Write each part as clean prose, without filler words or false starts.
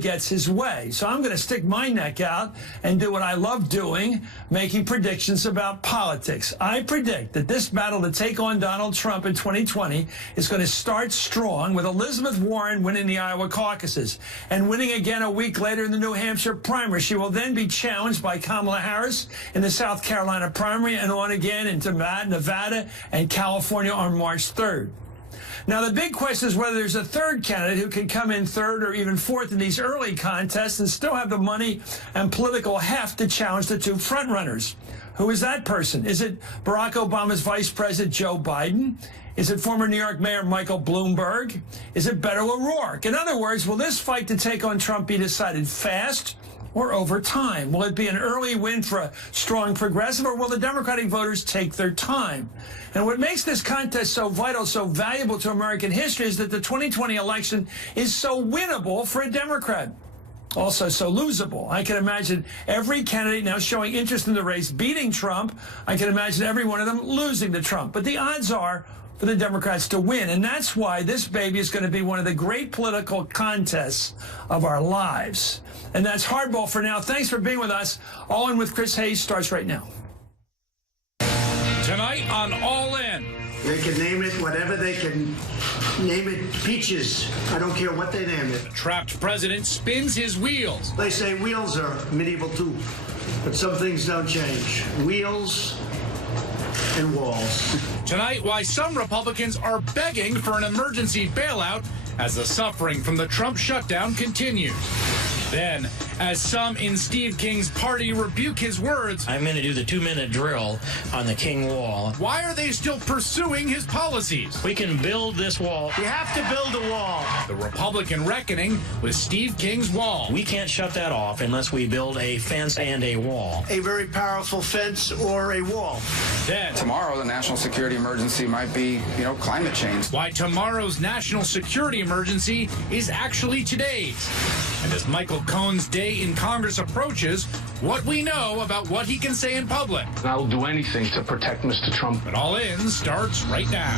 gets his way. So I'm going to stick my neck out and do what I love doing, making predictions about politics. I predict that this battle to take on Donald Trump in 2020 is going to start strong with Elizabeth Warren winning the Iowa caucuses and winning again a week later in the New Hampshire primary. She will then be challenged by Kamala Harris in the South Carolina primary and on again into Nevada and California on March 3rd. Now, the big question is whether there's a third candidate who can come in third or even fourth in these early contests and still have the money and political heft to challenge the two frontrunners. Who is that person? Is it Barack Obama's Vice President Joe Biden? Is it former New York Mayor Michael Bloomberg? Is it Beto O'Rourke? In other words, will this fight to take on Trump be decided fast or over time? Will it be an early win for a strong progressive, or will the Democratic voters take their time? And what makes this contest so vital, so valuable to American history is that the 2020 election is so winnable for a Democrat. Also so losable. I can imagine every candidate now showing interest in the race beating Trump. I can imagine every one of them losing to Trump. But the odds are for the Democrats to win. And that's why this baby is going to be one of the great political contests of our lives. And that's Hardball for now. Thanks for being with us. All In with Chris Hayes starts right now. Tonight on All In. They can name it whatever they can name it. Peaches. I don't care what they name it. The trapped president spins his wheels. They say wheels are medieval too, but some things don't change. Wheels and walls. Tonight, why some Republicans are begging for an emergency bailout as the suffering from the Trump shutdown continues. Then, as some in Steve King's party rebuke his words, I'm going to do the 2-minute drill on the King wall. Why are they still pursuing his policies? We can build this wall. You have to build a wall. The Republican reckoning with Steve King's wall. We can't shut that off unless we build a fence and a wall. A very powerful fence or a wall. Then, tomorrow, the national security emergency might be, climate change. Why tomorrow's national security emergency is actually today's. And as Michael Cohen's day in Congress approaches, what we know about what he can say in public. I will do anything to protect Mr. Trump. But All In starts right now.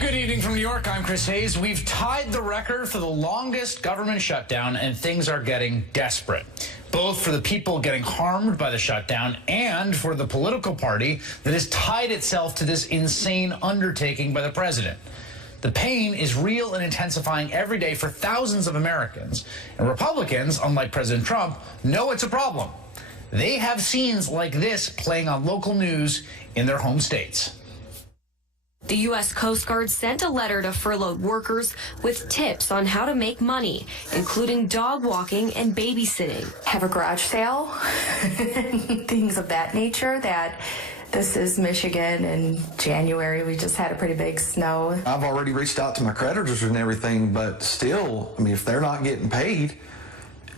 Good evening from New York. I'm Chris Hayes. We've tied the record for the longest government shutdown, and things are getting desperate, both for the people getting harmed by the shutdown and for the political party that has tied itself to this insane undertaking by the president. The pain is real and intensifying every day for thousands of Americans. And Republicans, unlike President Trump, know it's a problem. They have scenes like this playing on local news in their home states. The U.S. Coast Guard sent a letter to furloughed workers with tips on how to make money, including dog walking and babysitting. Have a garage sale, things of that nature. That this is Michigan in January. We just had a pretty big snow. I've already reached out to my creditors and everything, but still, if they're not getting paid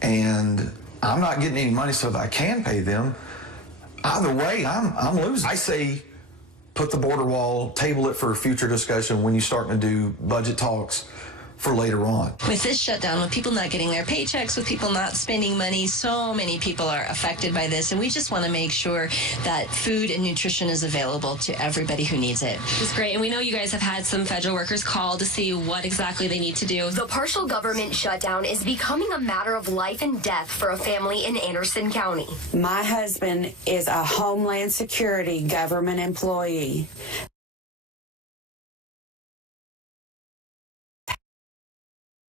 and I'm not getting any money so that I can pay them, either way, I'm losing. I say put the border wall, table it for future discussion when you're starting to do budget talks for later on. With this shutdown, with people not getting their paychecks, with people not spending money, so many people are affected by this, and we just want to make sure that food and nutrition is available to everybody who needs it. It's great, and we know you guys have had some federal workers call to see what exactly they need to do. The partial government shutdown is becoming a matter of life and death for a family in Anderson County. My husband is a Homeland Security government employee.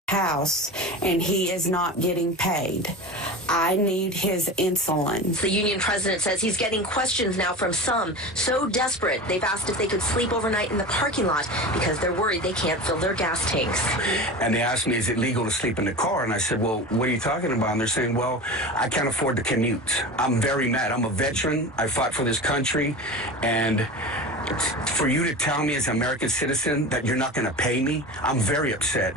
House, and he is not getting paid. I need his insulin. The union president says he's getting questions now from some so desperate they've asked if they could sleep overnight in the parking lot because they're worried they can't fill their gas tanks. And they asked me, is it legal to sleep in the car? And I said, well, what are you talking about? And they're saying, well, I can't afford the commute. I'm very mad. I'm a veteran. I fought for this country. And for you to tell me as an American citizen that you're not going to pay me, I'm very upset.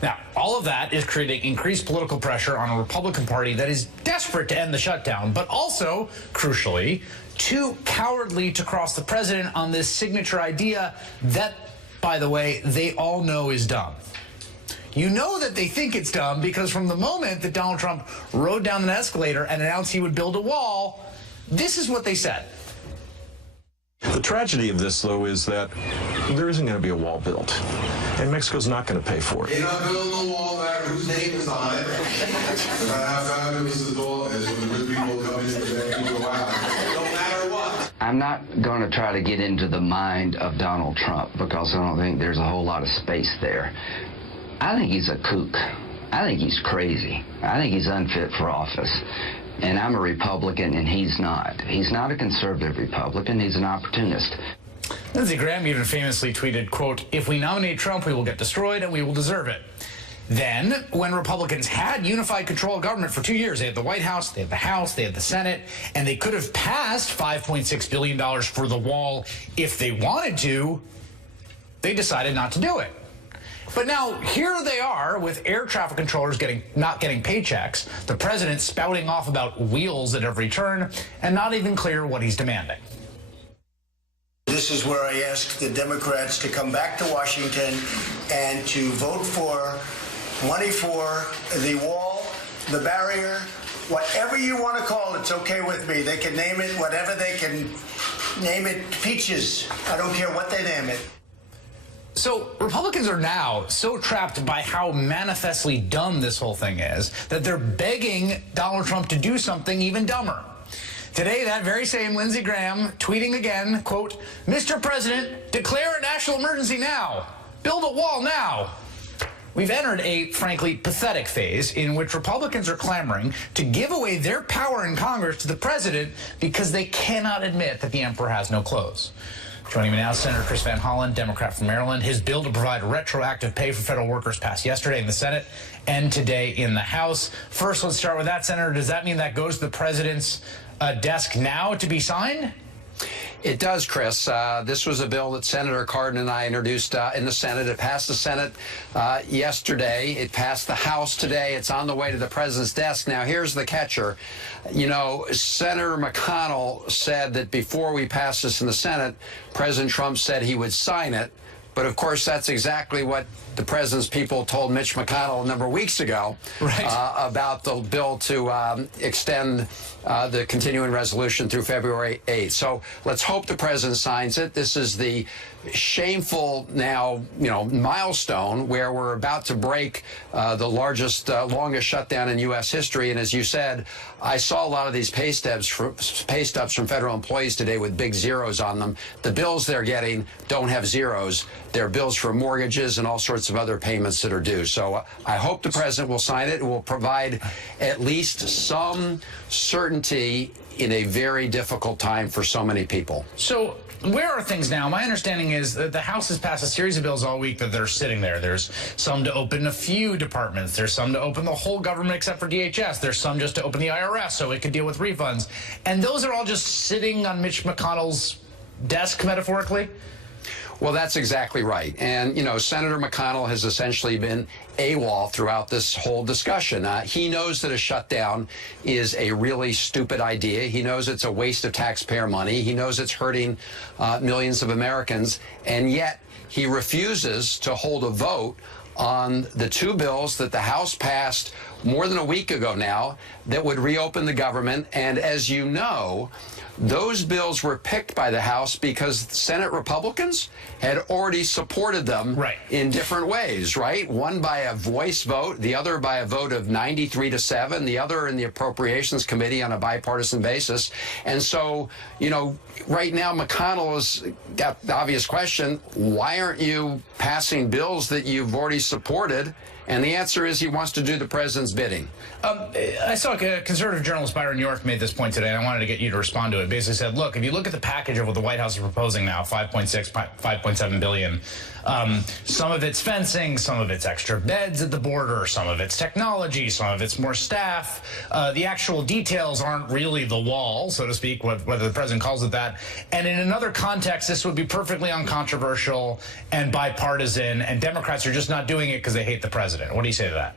Now, all of that is creating increased political pressure on a Republican Party that is desperate to end the shutdown, but also, crucially, too cowardly to cross the president on this signature idea that, by the way, they all know is dumb. You know that they think it's dumb because from the moment that Donald Trump rode down an escalator and announced he would build a wall, this is what they said. The tragedy of this, though, is that there isn't going to be a wall built, and Mexico's not going to pay for it. They're not building a wall there whose name is on it. If I have time, this is the door, as when the good people come in, the bad people go out. No matter what. I'm not going to try to get into the mind of Donald Trump because I don't think there's a whole lot of space there. I think he's a kook. I think he's crazy. I think he's unfit for office. And I'm a Republican, and he's not. He's not a conservative Republican. He's an opportunist. Lindsey Graham even famously tweeted, quote, "If we nominate Trump, we will get destroyed, and we will deserve it." Then, when Republicans had unified control of government for 2 years, they had the White House, they had the House, they had the Senate, and they could have passed $5.6 billion for the wall if they wanted to, they decided not to do it. But now, here they are with air traffic controllers not getting paychecks, the president spouting off about wheels at every turn, and not even clear what he's demanding. This is where I ask the Democrats to come back to Washington and to vote for money for the wall, the barrier, whatever you want to call it, it's okay with me. They can name it whatever they can name it, peaches. I don't care what they name it. So Republicans are now so trapped by how manifestly dumb this whole thing is that they're begging Donald Trump to do something even dumber. Today, that very same Lindsey Graham tweeting again, quote, "Mr. President, declare a national emergency now. Build a wall now." We've entered a, frankly, pathetic phase in which Republicans are clamoring to give away their power in Congress to the president because they cannot admit that the emperor has no clothes. Joining me now, Senator Chris Van Hollen, Democrat from Maryland. His bill to provide retroactive pay for federal workers passed yesterday in the Senate and today in the House. First, let's start with that, Senator. Does that mean that goes to the president's desk now to be signed? It does, Chris. This was a bill that Senator Cardin and I introduced in the Senate. It passed the Senate yesterday. It passed the House today. It's on the way to the president's desk. Now, here's the catcher. You know, Senator McConnell said that before we passed this in the Senate, President Trump said he would sign it. But, of course, that's exactly what the president's people told Mitch McConnell a number of weeks ago about the bill to extend the continuing resolution through February 8th. So let's hope the president signs it. This is the shameful now, milestone where we're about to break the longest shutdown in U.S. history. And as you said, I saw a lot of these pay stubs from federal employees today with big zeros on them. The bills they're getting don't have zeros. They're bills for mortgages and all sorts of other payments that are due. So I hope the president will sign it. It will provide at least some certainty in a very difficult time for so many people. So where are things now? My understanding is that the House has passed a series of bills all week that they're sitting there. There's some to open a few departments. There's some to open the whole government except for DHS. There's some just to open the IRS so it could deal with refunds. And those are all just sitting on Mitch McConnell's desk, metaphorically? Well, that's exactly right. And, Senator McConnell has essentially been AWOL throughout this whole discussion. He knows that a shutdown is a really stupid idea. He knows it's a waste of taxpayer money. He knows it's hurting millions of Americans. And yet he refuses to hold a vote on the two bills that the House passed more than a week ago now that would reopen the government. And as you know, those bills were picked by the House because Senate Republicans had already supported them in different ways, right? One by a voice vote, the other by a vote of 93-7, the other in the Appropriations Committee on a bipartisan basis. And so, right now McConnell has got the obvious question, why aren't you passing bills that you've already supported? And the answer is he wants to do the president's bidding. I saw a conservative journalist, Byron York, made this point today, and I wanted to get you to respond to it. Basically said, look, if you look at the package of what the White House is proposing now, $5.7 billion, some of it's fencing, some of it's extra beds at the border, some of it's technology, some of it's more staff. The actual details aren't really the wall, so to speak, whether the president calls it that. And in another context, this would be perfectly uncontroversial and bipartisan, and Democrats are just not doing it because they hate the president. What do you say to that?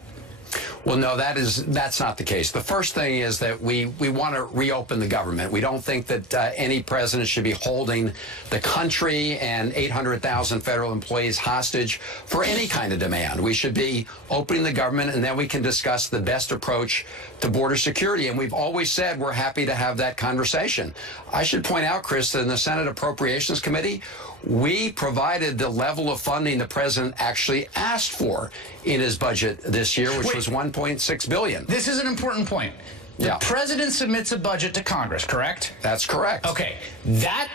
Well, no, that's not the case. The first thing is that we want to reopen the government. We don't think that any president should be holding the country and 800,000 federal employees hostage for any kind of demand. We should be opening the government, and then we can discuss the best approach to border security. And we've always said we're happy to have that conversation. I should point out, Chris, that in the Senate Appropriations Committee, we provided the level of funding the president actually asked for in his budget this year, which was $1.6 billion. This is an important point. The president submits a budget to Congress, correct? That's correct. Okay. That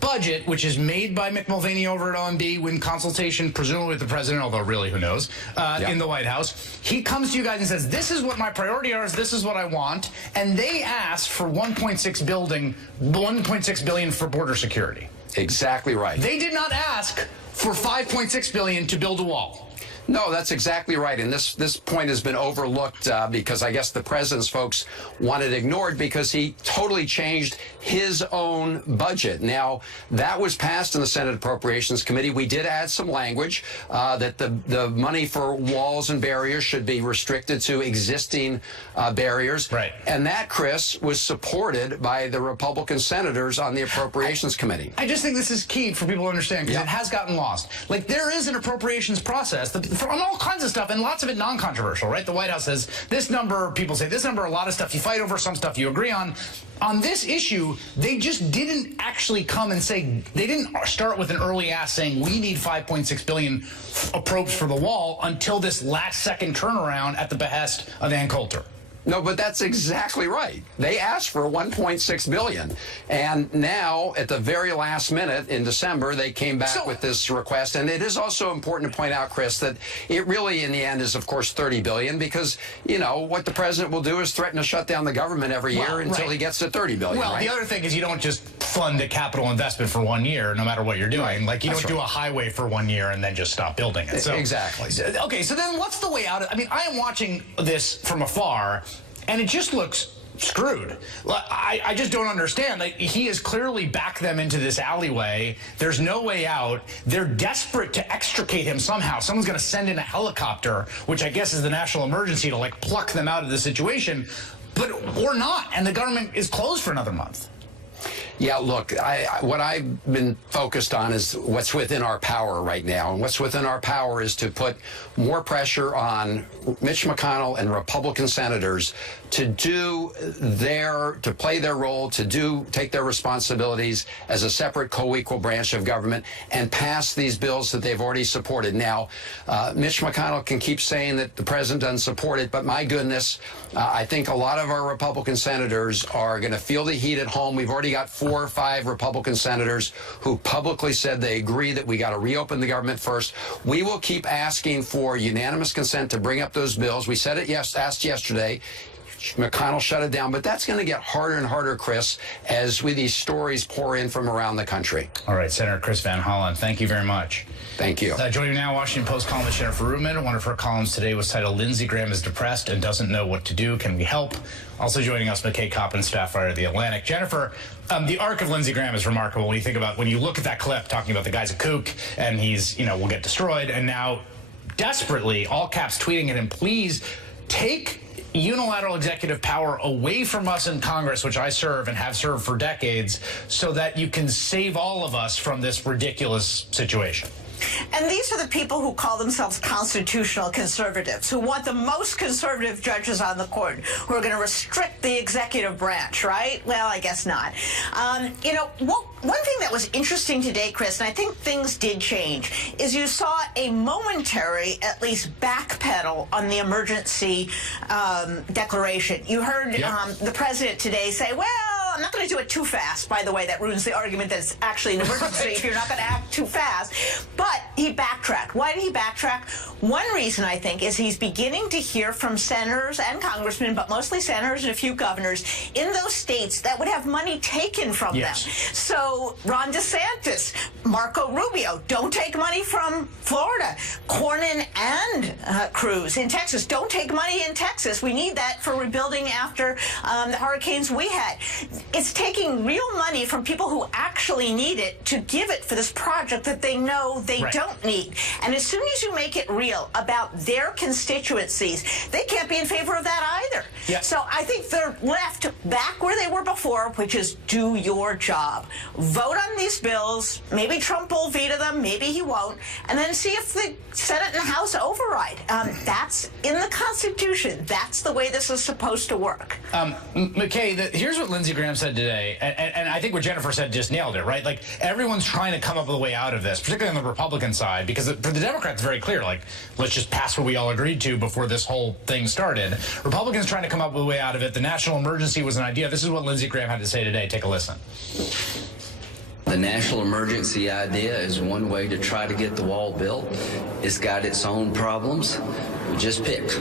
budget, which is made by Mick Mulvaney over at OMB in consultation, presumably with the president, although really who knows, in the White House, he comes to you guys and says, this is what my priority are, this is what I want, and they asked for $1.6 billion for border security. Exactly right. They did not ask for $5.6 billion to build a wall. No, that's exactly right. And this point has been overlooked because I guess the president's folks wanted it ignored because he totally changed his own budget. Now, that was passed in the Senate Appropriations Committee. We did add some language that the money for walls and barriers should be restricted to existing barriers. Right. And that, Chris, was supported by the Republican senators on the Appropriations Committee. I just think this is key for people to understand because it has gotten lost. Like, there is an appropriations process on all kinds of stuff, and lots of it non-controversial, right? The White House says this number, people say this number, a lot of stuff you fight over, some stuff you agree on. On this issue, they just didn't actually come and say, they didn't start with an early ask saying we need $5.6 billion approved for the wall until this last second turnaround at the behest of Ann Coulter. No, but that's exactly right. They asked for $1.6 billion. And now, at the very last minute in December, they came back with this request. And it is also important to point out, Chris, that it really, in the end, is, of course, $30 billion because, you know, what the president will do is threaten to shut down the government every year until he gets to $30 billion. Well, the other thing is you don't just fund a capital investment for 1 year, no matter what you're doing. Right. Like, you don't do a highway for 1 year and then just stop building it. So, exactly. Okay, so then what's the way out? I mean, I am watching this from afar, and it just looks screwed. I just don't understand. Like, he has clearly backed them into this alleyway. There's no way out. They're desperate to extricate him somehow. Someone's going to send in a helicopter, which I guess is the national emergency, to like pluck them out of the situation, or not. And the government is closed for another month. Yeah, look, what I've been focused on is what's within our power right now. And what's within our power is to put more pressure on Mitch McConnell and Republican senators to play their role, take their responsibilities as a separate co-equal branch of government and pass these bills that they've already supported. Now, Mitch McConnell can keep saying that the president doesn't support it, but my goodness, I think a lot of our Republican senators are going to feel the heat at home. We've already got 4 or 5 Republican senators who publicly said they agree that we got to reopen the government first. We will keep asking for unanimous consent to bring up those bills. We said it asked yesterday. McConnell shut it down, but that's going to get harder and harder, Chris, as these stories pour in from around the country. All right, Senator Chris Van Hollen, thank you very much. Thank you. Joining me now, Washington Post columnist Jennifer Rubin. One of her columns today was titled "Lindsey Graham is Depressed and Doesn't Know What to Do. Can We Help?" Also joining us, McKay Coppin, staff writer at The Atlantic. Jennifer, the arc of Lindsey Graham is remarkable when you look at that clip talking about the guy's a kook and he's, will get destroyed, and now desperately, all caps, tweeting at him, please take unilateral executive power away from us in Congress, which I serve and have served for decades, so that you can save all of us from this ridiculous situation. And these are the people who call themselves constitutional conservatives, who want the most conservative judges on the court, who are going to restrict the executive branch, right? Well, I guess not. One thing that was interesting today, Chris, and I think things did change, is you saw a momentary, at least, backpedal on the emergency declaration. You heard the president today say, well, I'm not going to do it too fast. By the way, that ruins the argument that it's actually an emergency if you're not going to act too fast. But he backtracked. Why did he backtrack? One reason, I think, is he's beginning to hear from senators and congressmen, but mostly senators and a few governors in those states that would have money taken from them. So Ron DeSantis, Marco Rubio, don't take money from Florida. Cornyn and Cruz in Texas, don't take money in Texas. We need that for rebuilding after the hurricanes we had. it's taking real money from people who actually need it to give it for this project that they know they don't need. And as soon as you make it real about their constituencies, they can't be in favor of that either. Yeah. So I think they're left back where they were before, which is do your job. Vote on these bills. Maybe Trump will veto them, maybe he won't, and then see if the Senate and the House override. That's in the Constitution. That's the way this is supposed to work. McKay, here's what Lindsey Graham said today, and I think what Jennifer said just nailed it, right? Like, everyone's trying to come up with a way out of this, particularly on the Republican side, because for the Democrats, it's very clear, like, let's just pass what we all agreed to before this whole thing started. Republicans trying to come up with a way out of it. The national emergency was an idea. This is what Lindsey Graham had to say today. Take a listen. The national emergency idea is one way to try to get the wall built. It's got its own problems. We just picked.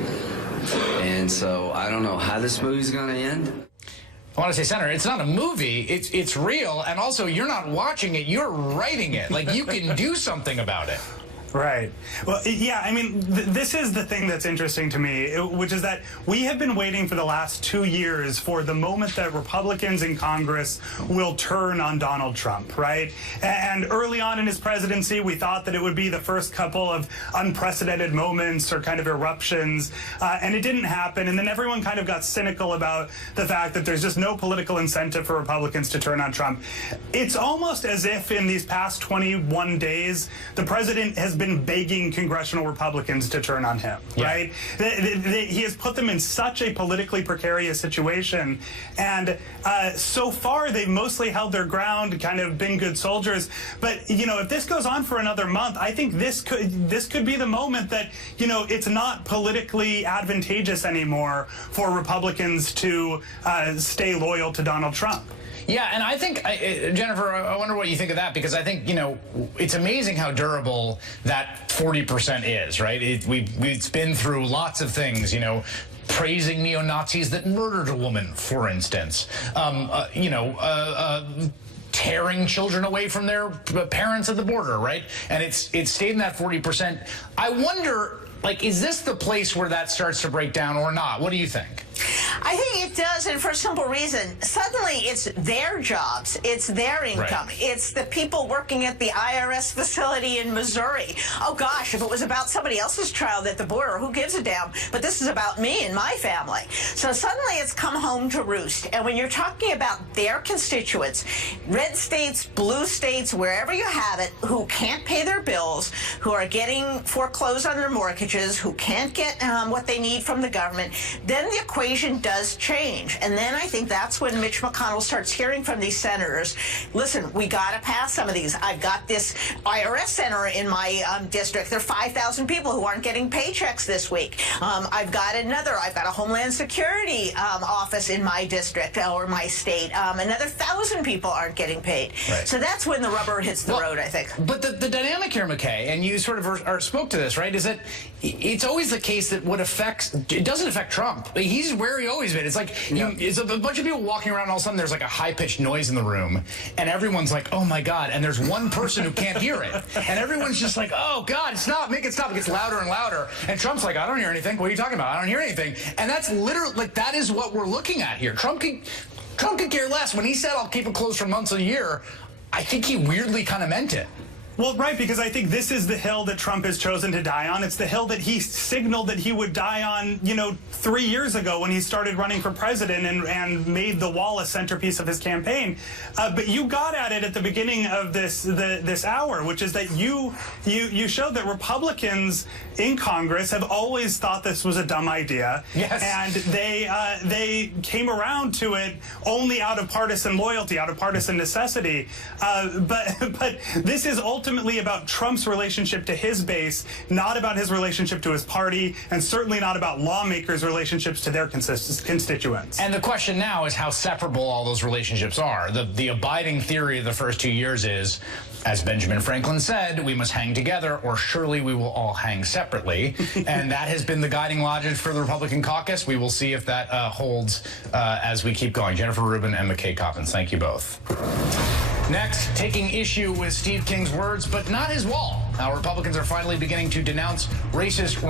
And so I don't know how this movie's going to end. I want to say, Senator, it's not a movie. It's real. And also, you're not watching it. You're writing it. Like, you can do something about it. Right. Well, yeah, I mean, this is the thing that's interesting to me, which is that we have been waiting for the last 2 years for the moment that Republicans in Congress will turn on Donald Trump, right? And early on in his presidency, we thought that it would be the first couple of unprecedented moments or kind of eruptions, and it didn't happen. And then everyone kind of got cynical about the fact that there's just no political incentive for Republicans to turn on Trump. It's almost as if in these past 21 days, the president has been begging congressional Republicans to turn on him, right? He has put them in such a politically precarious situation, and so far they've mostly held their ground, kind of been good soldiers. But you know, if this goes on for another month, I think this could be the moment that, you know, it's not politically advantageous anymore for Republicans to stay loyal to Donald Trump. Yeah, and I think, Jennifer, I wonder what you think of that, because I think, you know, it's amazing how durable that 40% is, right? It's been through lots of things, you know, praising neo-Nazis that murdered a woman, for instance, tearing children away from their parents at the border, right? And it's stayed in that 40%. I wonder, like, is this the place where that starts to break down or not? What do you think? I think it does, and for a simple reason. Suddenly, it's their jobs. It's their income. Right. It's the people working at the IRS facility in Missouri. Oh, gosh, if it was about somebody else's child at the border, who gives a damn? But this is about me and my family. So suddenly, it's come home to roost. And when you're talking about their constituents, red states, blue states, wherever you have it, who can't pay their bills, who are getting foreclosed on their mortgages, who can't get what they need from the government, then the equation does change. And then I think that's when Mitch McConnell starts hearing from these senators, listen, we got to pass some of these. I've got this IRS center in my district. There are 5,000 people who aren't getting paychecks this week. I've got a Homeland Security office in my district or my state. Another 1,000 people aren't getting paid. Right. So that's when the rubber hits the road, I think. But the dynamic here, McKay, and you sort of spoke to this, right, is that it's always the case that it doesn't affect Trump. He's where he always been. It's like it's a bunch of people walking around, and all of a sudden there's like a high-pitched noise in the room, and everyone's like, oh my God, and there's one person who can't hear it. And everyone's just like, oh God, stop, make it stop. It gets louder and louder. And Trump's like, I don't hear anything. What are you talking about? I don't hear anything. And that's literally, like, that is what we're looking at here. Trump could care less. When he said, I'll keep it closed for months of the year, I think he weirdly kind of meant it. Well, right, because I think this is the hill that Trump has chosen to die on. It's the hill that he signaled that he would die on, 3 years ago when he started running for president and made the wall a centerpiece of his campaign. But you got at it at the beginning of this hour, which is that you showed that Republicans in Congress have always thought this was a dumb idea. Yes. And they came around to it only out of partisan loyalty, out of partisan necessity. But this is ultimately about Trump's relationship to his base, not about his relationship to his party, and certainly not about lawmakers' relationships to their constituents. And the question now is how separable all those relationships are. The abiding theory of the first 2 years is, as Benjamin Franklin said, we must hang together or surely we will all hang separately. And that has been the guiding logic for the Republican caucus. We will see if that holds as we keep going. Jennifer Rubin and McKay Coppins, thank you both. Next, taking issue with Steve King's words, but not his wall. Now, Republicans are finally beginning to denounce racist